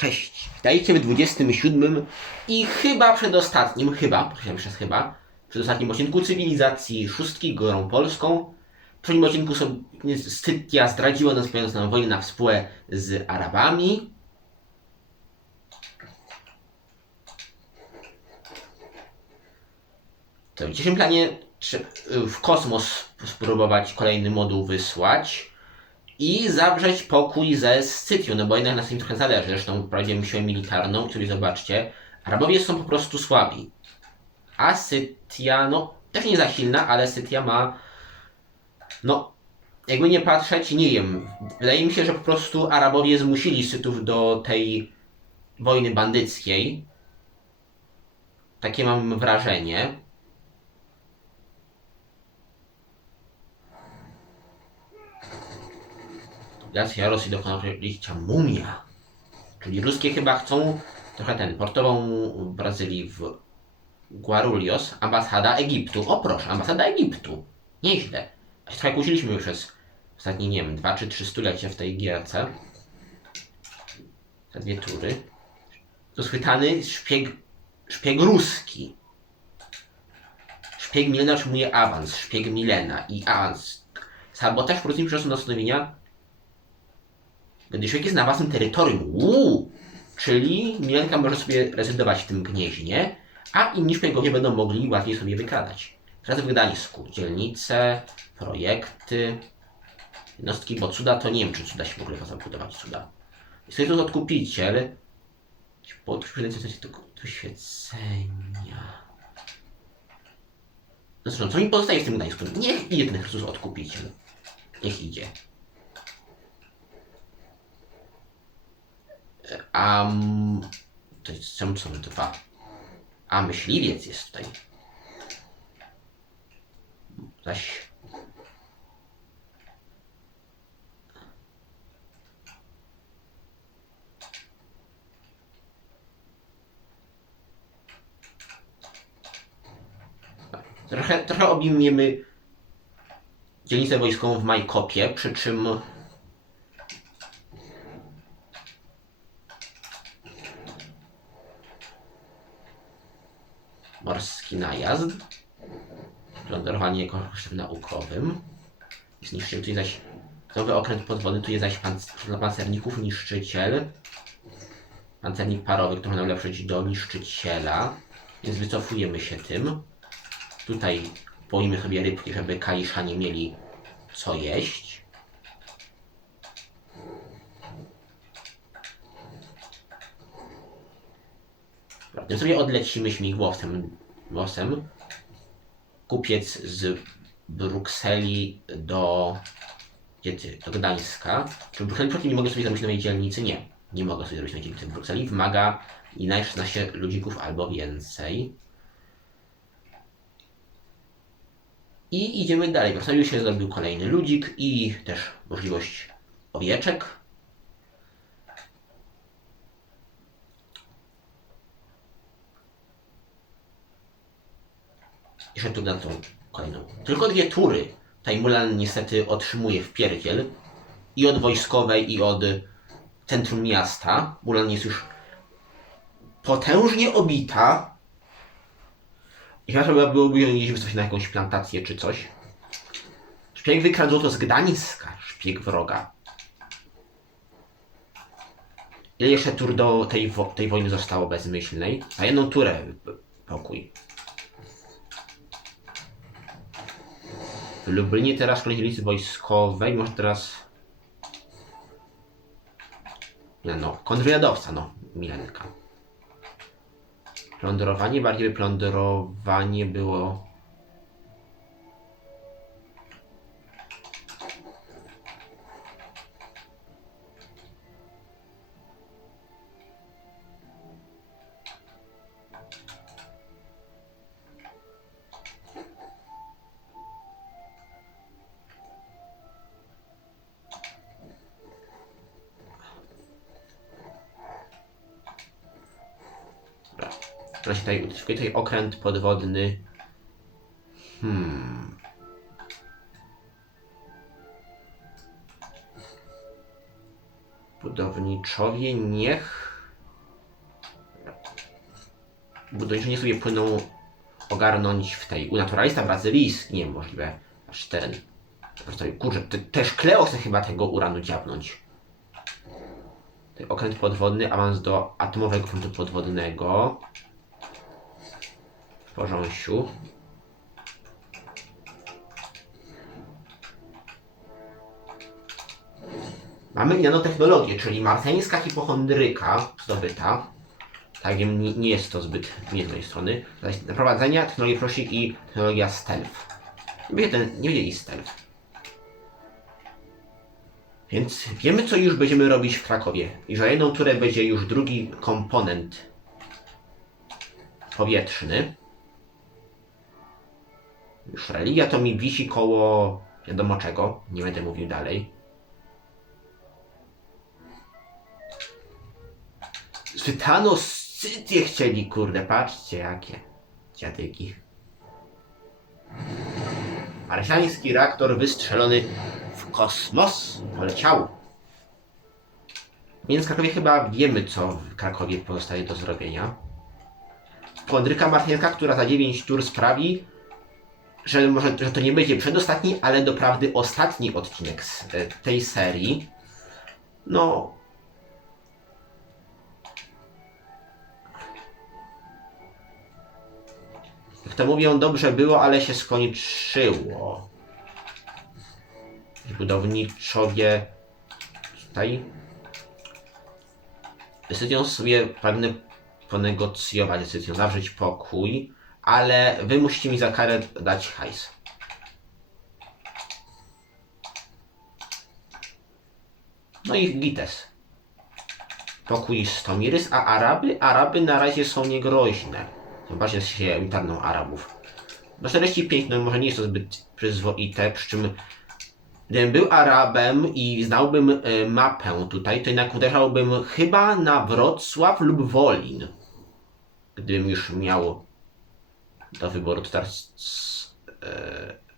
Cześć, witajcie w 27 i chyba przedostatnim, chyba, podkreślam przez chyba, przedostatnim odcinku cywilizacji szóstki górą polską. W poprzednim odcinku Scytia zdradziła nas, pojawiając nam wojnę na współę z Arabami. To w dzisiejszym planie w kosmos spróbować kolejny moduł wysłać i zawrzeć pokój ze Scytią, no bo jednak na tym trochę zależy. Zresztą prowadziłem siłę militarną, czyli zobaczcie, Arabowie są po prostu słabi. A Scytia, no, też nie za silna, ale Scytia ma, no, jakby nie patrzeć, nie wiem. Wydaje mi się, że po prostu Arabowie zmusili Scytów do tej wojny bandyckiej. Takie mam wrażenie. Racja Rosji dokonała liścia mumia. Czyli ruskie chyba chcą trochę ten, portową Brazylii w Guarulhos, ambasada Egiptu. O proszę, ambasada Egiptu. Nieźle. Trochę kłóciliśmy już przez ostatnie, nie wiem, dwa czy trzy stulecia w tej gierce. Te dwie tury. To schwytany szpieg, szpieg ruski. Szpieg Milena otrzymuje awans. Szpieg Milena i awans. Sabotaż prowadzi procesu nastanowienia gdy człowiek jest na własnym terytorium. Uuu! Czyli Milenka może sobie rezydować w tym gnieźnie, a inni szpiegowie będą mogli łatwiej sobie wykradać. Teraz w Gdańsku dzielnice, projekty, jednostki, bo cuda to nie wiem, czy cuda się w ogóle kazał budować cuda. Jest to odkupiciel. Podświecenia do świecenia. No cóż, co mi pozostaje w tym Gdańsku? Niech idzie ten Chrystus odkupiciel. Niech idzie. A m- to jest, czemu są? A myśliwiec jest tutaj. Zaś. Trochę, trochę objmiemy dzielnicę wojskową w Majkopie, przy czym morski najazd, plądrowanie kosztem naukowym, zniszczył tu zaś nowy okręt podwodny, tu jest zaś pan, dla pancerników niszczyciel, pancernik parowy, który można ulepszyć do niszczyciela, więc wycofujemy się tym. Tutaj poimy sobie rybki, żeby kaliszanie mieli co jeść. Tym sobie odlecimy śmigłowcem. Głosem. Kupiec z Brukseli do, gdzie do Gdańska. Czy w Brukseli nie mogę sobie zrobić nowej dzielnicy? Nie. Nie mogę sobie zrobić nowej dzielnicy w Brukseli. Wymaga i na 16 ludzików albo więcej. I idziemy dalej. W Wrocławiu się zrobił kolejny ludzik i też możliwość owieczek. Jeszcze tu na tą kolejną. Tylko dwie tury. Tutaj Mulan niestety otrzymuje w pierdziel. I od wojskowej, i od centrum miasta. Mulan jest już potężnie obita. I chyba byłoby ją gdzieś na jakąś plantację czy coś. Szpieg wykradł to z Gdańska. Szpieg wroga. Ile jeszcze tur do tej, wo- tej wojny zostało bezmyślnej? Na jedną turę pokój. W Lublinie teraz kolej dzielnicy wojskowej, może teraz... Nie no, kontrwywiadowca, no, Milenka. Plądrowanie, bardziej by plądrowanie było... Teraz się tutaj utyskuje tutaj okręt podwodny. Hmm. Budowniczowie niech budowniczy nie sobie płyną ogarnąć w tej, u naturalista brazylijski, nie możliwe, aż ten, kurczę, te, też Kleo chce chyba tego uranu dziabnąć. Okręt podwodny, awans do atomowego frontu podwodnego. W porządku. Mamy nanotechnologię, czyli marseńska hipochondryka zdobyta. Tak wiem, nie, nie jest to zbyt nie z mojej strony. Zaś Prowadzenia, technologia prosi i technologia stealth. Nie ten, nie będzie i stealth. Więc wiemy, co już będziemy robić w Krakowie. I że jedną turę będzie już drugi komponent powietrzny. Już religia to mi wisi koło wiadomo czego. Nie będę mówił dalej. Czytano Sytię chcieli, kurde, patrzcie jakie dziadyki. Marsjański reaktor wystrzelony w kosmos poleciał. Więc w Krakowie chyba wiemy, co w Krakowie pozostaje do zrobienia. Kondryka marsjańska, która za 9 tur sprawi, że może że to nie będzie przedostatni, ale doprawdy ostatni odcinek z e, tej serii. No, Jak to mówią, dobrze było, ale się skończyło. Budowniczowie tutaj decyzją sobie pragnę ponegocjować, decyzją zawrzeć pokój, ale wy musicie mi za karę dać hajs. No i Gites. Pokój z Tomirys, a Araby? Araby na razie są niegroźne. Zobaczcie się elitarną Arabów. Do 45, no może nie jest to zbyt przyzwoite, przy czym gdybym był Arabem i znałbym e, mapę tutaj, to jednak uderzałbym chyba na Wrocław lub Wolin. Gdybym już miał do wyboru to teraz... E...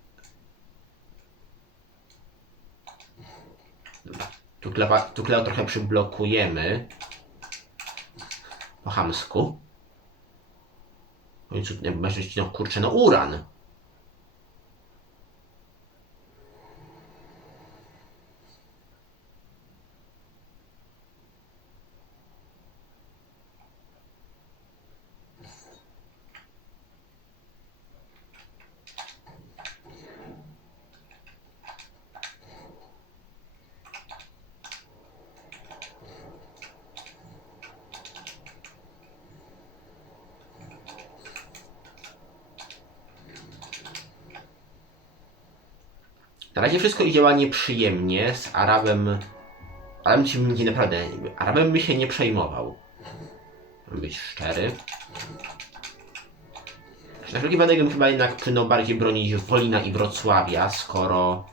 Tu klepa, tu klepa trochę przyblokujemy. Po chamsku. W końcu nie myśleć, no kurczę, no uran. Razie wszystko idzie ładnie przyjemnie. Z Arabem. Arabem się będzie naprawdę. Arabem by się nie przejmował. Być szczery. Na wszelki wypadek bym chyba jednak płynął bardziej bronić Wolina i Wrocławia, skoro.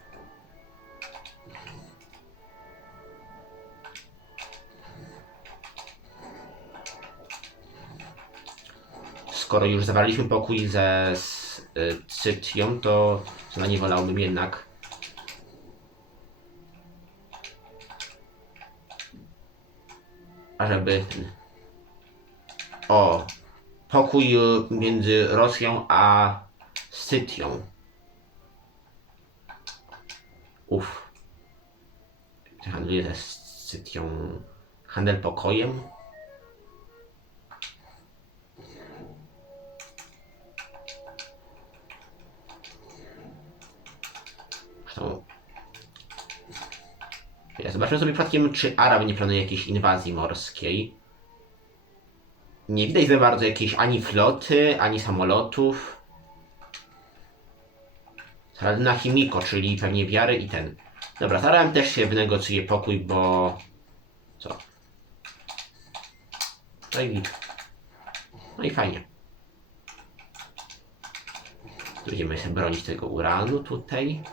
Skoro już zawarliśmy pokój ze z, to chyba nie wolałbym jednak O, pokój y, między Rosją a Sytią. Uf. Handluje ze Sytią handel pokojem? Zresztą zobaczmy sobie przypadkiem, czy Arab nie planuje jakiejś inwazji morskiej. Nie widać za bardzo jakiejś ani floty, ani samolotów. Saradyna Chimiko, czyli pewnie wiary i ten. Dobra, z Arabem też się wynegocjuje pokój, bo... Co? No i. No i fajnie. Będziemy sobie bronić tego uranu tutaj.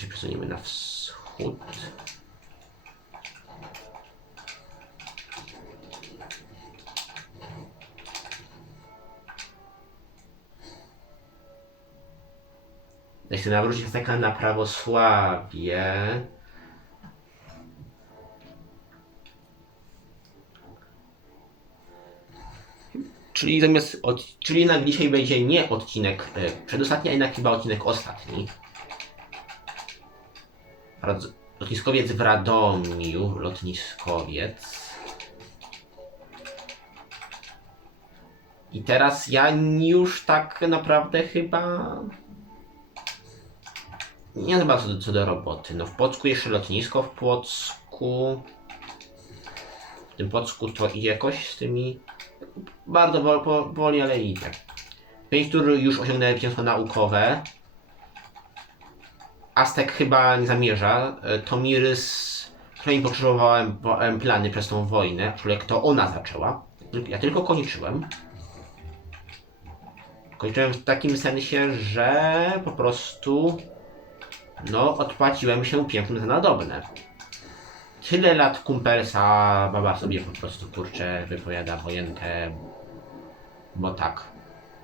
się przesuniemy na wschód. Ja chcę nawrócić taka na prawosławie. Czyli zamiast, od, czyli jednak dzisiaj będzie nie odcinek e, przedostatni, a jednak chyba odcinek ostatni. Lotniskowiec w Radomiu, lotniskowiec. I teraz ja już tak naprawdę chyba nie chyba co, co do roboty. No w Płocku jeszcze lotnisko w Płocku. W tym Płocku to idzie jakoś z tymi bardzo wo- po- powoli, ale idzie. Pięć tur już osiągnęły zwycięstwo naukowe. Aztek chyba nie zamierza. E, Tomirys przynajmniej pokrzyżowałem plany przez tą wojnę, aczkolwiek to ona zaczęła. Ja tylko kończyłem. Kończyłem w takim sensie, że po prostu no, odpłaciłem się pięknym za nadobne. Tyle lat kumpelsa baba sobie po prostu kurczę wypowiada wojenkę, bo tak.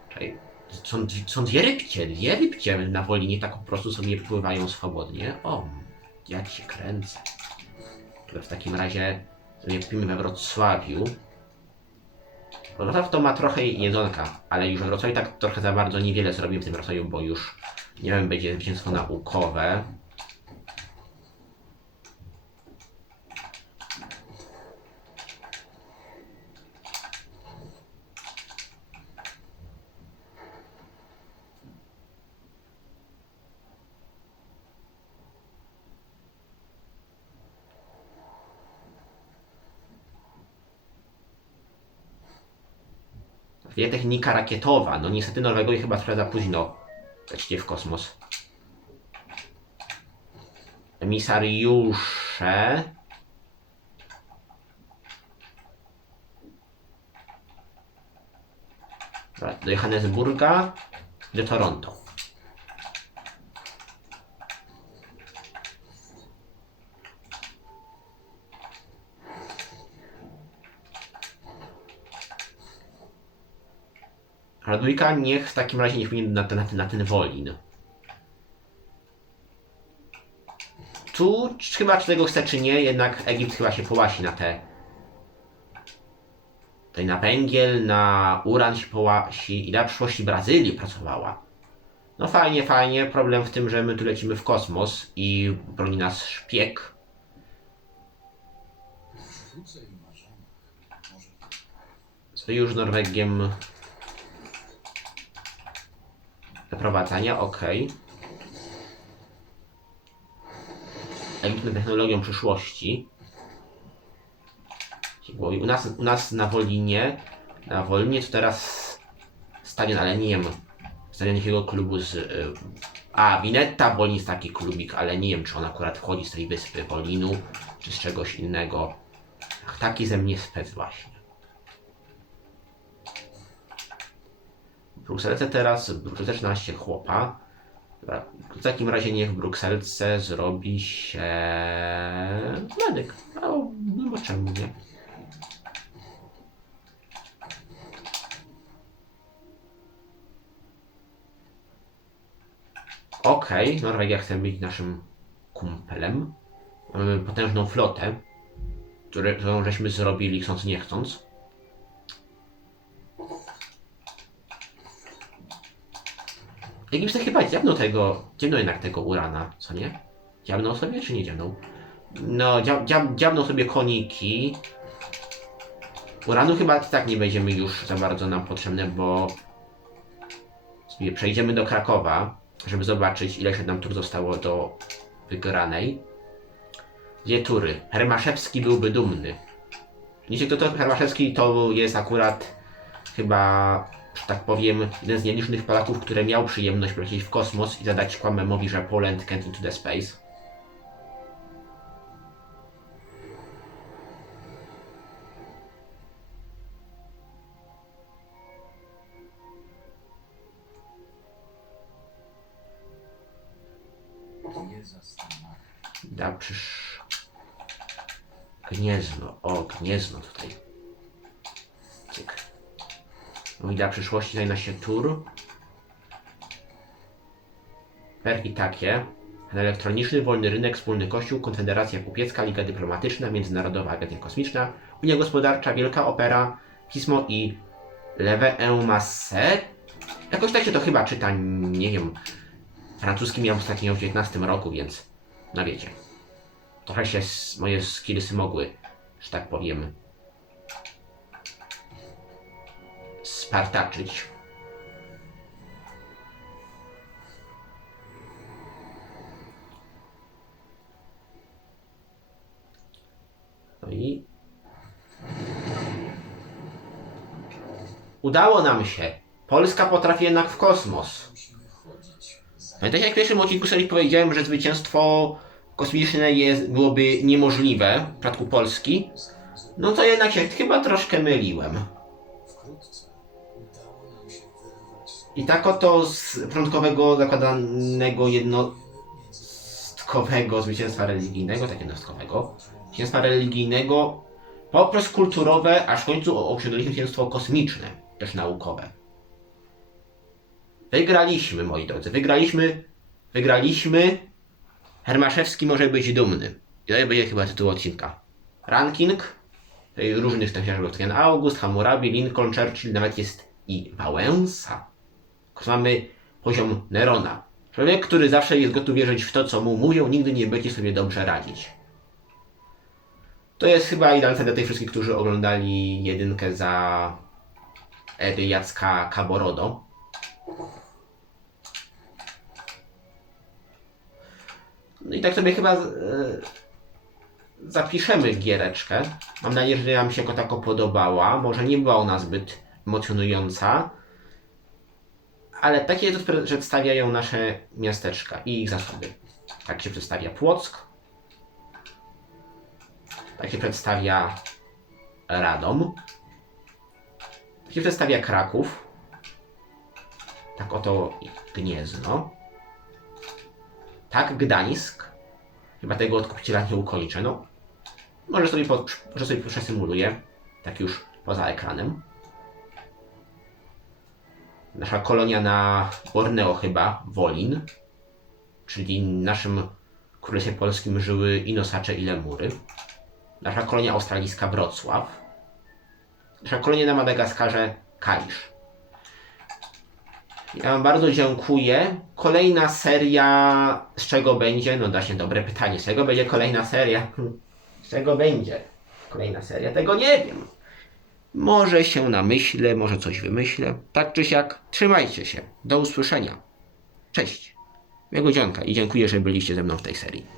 Czekaj, Są, są dwie rybcie, dwie rybcie na Wolinie tak po prostu sobie pływają swobodnie. O, ja cię kręcę. W takim razie sobie kupimy we Wrocławiu. Wrocław to ma trochę jedzonka, ale już we Wrocławiu tak trochę za bardzo niewiele zrobimy w tym Wrocławiu, bo już nie wiem, będzie zwycięstwo naukowe. Technika rakietowa. No niestety Norwegowie chyba trochę za późno lecicie w kosmos. Emisariusze. Do Johannesburga, do Toronto. Radujka niech w takim razie nie wpłynie na ten, na ten, Wolin. Tu chyba czy tego chce czy nie, jednak Egipt chyba się połasi na te. Tutaj na węgiel, na uran się połasi i na przyszłości Brazylii pracowała. No fajnie, fajnie. Problem w tym, że my tu lecimy w kosmos i broni nas szpieg. Sojusz Norwegiem Zaprowadzania, ok. Ewidentną technologią przyszłości. U nas, u nas na Wolinie, na Wolinie to teraz stadion, ale nie wiem, stadion jakiego klubu z... y, A, Winetta Wolin jest taki klubik, ale nie wiem, czy on akurat wchodzi z tej wyspy Wolinu, czy z czegoś innego. Ach, taki ze mnie spec właśnie. Brukselce teraz, w Brukselce 13 chłopa. W takim razie niech w Brukselce zrobi się medyk. No, no czemu nie? Okej, Norwegia chce być naszym kumplem. Mamy potężną flotę, którą żeśmy zrobili chcąc nie chcąc. Egipcie chyba dziabnął tego, dziabnął jednak tego Urana, co nie? Dziabnął sobie, czy nie dziabnął? No, dziab, dziab, sobie koniki. Uranu chyba tak nie będziemy już za bardzo nam potrzebne, bo sobie przejdziemy do Krakowa, żeby zobaczyć, ile się nam tur zostało do wygranej. Dwie tury. Hermaszewski byłby dumny. Wiecie, kto to Hermaszewski to jest akurat chyba, że tak powiem, jeden z nielicznych Polaków, który miał przyjemność polecieć w kosmos i zadać kłamemowi, że Poland can't into the space. Da przysz... Gniezno, o, Gniezno tutaj. No i dla przyszłości zajmie się tur. Perki takie. Elektroniczny, wolny rynek, wspólny kościół, konfederacja kupiecka, liga dyplomatyczna, międzynarodowa agencja kosmiczna, unia gospodarcza, wielka opera, pismo i Lewe en masse. Jakoś tak się to chyba czyta, nie wiem. Francuski miałem ostatnio w 19 roku, więc no wiecie. Trochę się moje skillsy mogły, że tak powiem, spartaczyć. No i udało nam się. Polska potrafi jednak w kosmos. Pamiętacie, jak w pierwszym odcinku serii powiedziałem, że zwycięstwo kosmiczne jest, byłoby niemożliwe w przypadku Polski? No to jednak się chyba troszkę myliłem. I tak oto z początkowego zakładanego jednostkowego zwycięstwa religijnego, tak jednostkowego, zwycięstwa religijnego, poprzez kulturowe, aż w końcu osiągnęliśmy zwycięstwo kosmiczne, też naukowe. Wygraliśmy, moi drodzy, wygraliśmy, wygraliśmy. Hermaszewski może być dumny. I to będzie chyba tytuł odcinka. Ranking różnych techników, jak August, Hammurabi, Lincoln, Churchill, nawet jest i Wałęsa. Mamy poziom Nerona. Człowiek, który zawsze jest gotów wierzyć w to, co mu mówią, nigdy nie będzie sobie dobrze radzić. To jest chyba idealne dla tych wszystkich, którzy oglądali jedynkę za ery Jacka Kaborodo. No i tak sobie chyba e, zapiszemy giereczkę. Mam nadzieję, że Wam się jako tako podobała. Może nie była ona zbyt emocjonująca, ale takie to przedstawiają nasze miasteczka i ich zasoby. Tak się przedstawia Płock. Tak się przedstawia Radom. Tak się przedstawia Kraków. Tak oto Gniezno. Tak Gdańsk. Chyba tego odkupiciela nie ukończę. No, może sobie, po, może sobie przesymuluję. Tak już poza ekranem. Nasza kolonia na Borneo chyba, Wolin. Czyli naszym królestwie polskim żyły inosacze i lemury. Nasza kolonia australijska Wrocław. Nasza kolonia na Madagaskarze Kalisz. Ja Wam bardzo dziękuję. Kolejna seria z czego będzie? No właśnie dobre pytanie. Z czego będzie kolejna seria? Z czego będzie kolejna seria? Tego nie wiem. Może się namyślę, może coś wymyślę. Tak czy siak, trzymajcie się. Do usłyszenia. Cześć. Miłego dzionka i dziękuję, że byliście ze mną w tej serii.